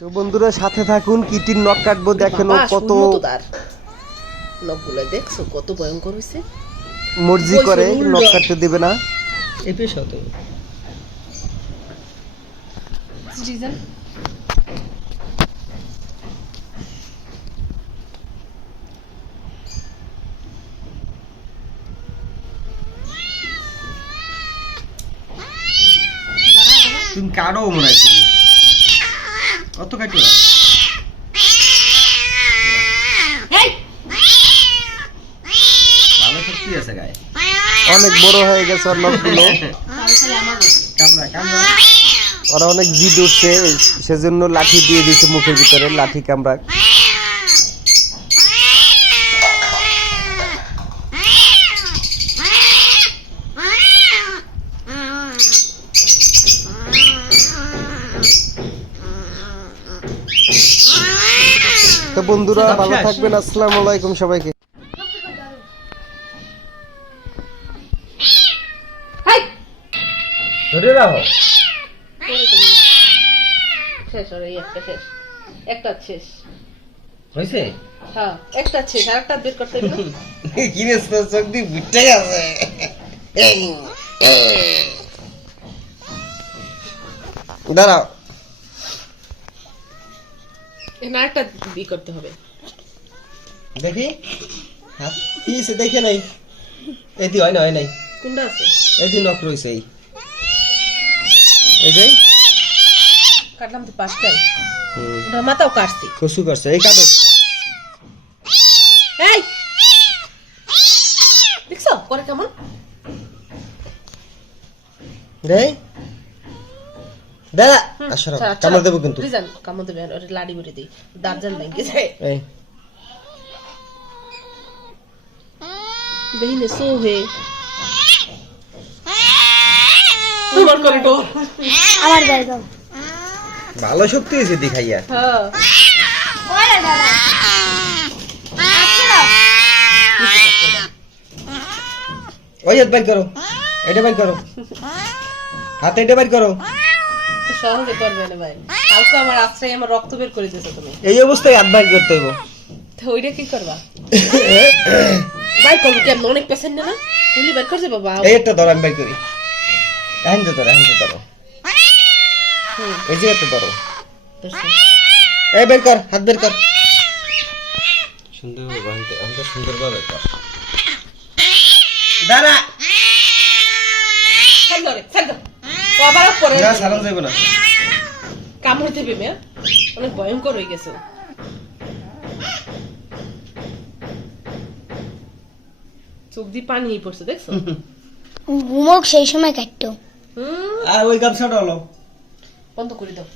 তো বন্ধুরা সাথে থাকুন, কিটির নখ কাটবো। দেখেন কত নখগুলো দেখছো কত ভয়ঙ্কর হইছে। মর্জি করে নখ কাটতে দেবে না। এই পেশা তো রিজন তুমি কাটো মনে হয় কত কাটো না। ভালো শক্তি আছে গায়ে, অনেক বড় হয়ে গেছে ওর নখগুলো। ওরা অনেক জিদ উঠছে, সেজন্য লাঠি দিয়ে দিয়েছে মুখের ভিতরে, লাঠি কামড়া। তো বন্ধুরা ভালো থাকবেন, আসসালামু আলাইকুম সবাইকে। ধরে রাখো। শেষ আর একটা শেষ, একটা শেষ হইছে। হ্যাঁ একটা শেষ, আরেকটা বের করতে হবে। কি রে চোখ দিয়ে বুঝতে আছে। দাঁড়াও, এখানে আরেকটা বি করতে হবে। দেখি হাত কি সে দেখে নাই। এটি হয় না, হয় নাই। কোনটা আছে? এটি নখ রইছে। এই যে কাটলাম তো পাঁচটাই, ওটার মাথাও কাটছি। কসু করছে, এই কাটো। এই দেখছো করে কেমন দেই দাদা আসরা কামড় দেব কিন্তু। রিজান কামড় দেবে, আর লাড়ি মেরে দেই, দাঁত ভেঙে যায়। এই বেহিনে সো হে তোমার করে তো আমার গাড়ি ভালো শক্তি আছে দেখাইয়া। হ্যাঁ ওরে দাদা ওই হাত বাইর করো, এটা বাইর করো, হাতে এটা বাইর করো। সহজে করবে না ভাই, কালকে আমার আশ্রয় আমার রক্ত বের করে দিয়েছো তুমি। এই অবস্থায় হাত বাইর করতে হইব। তো ওইটা কি করবা? বাইর করবো কেমন? অনেক পেশেন্ট না তুলি বাইর করছে বাবা। এই একটা ধরো, আমি বাইর করি। এখন তো ধরো, এখন তো ধরো, এই যে একটা ধরো। এই বের কর, হাত বের কর। সুন্দর ভাবে, আমাকে সুন্দর ভাবে কর। দাঁড়া, ছাড় ধরে, ছাড় ধরে। ও আবার পরে না সারান যাবে না। কামড় দেবে মেয়ে, অনেক ভয়ঙ্কর হয়ে গেছে। চোখ দিয়ে পানি পড়ছে দেখছো। ঘুমোক সেই সময় কাটতো। আর ওই গামছাটা হলো বন্ধ করে দাও।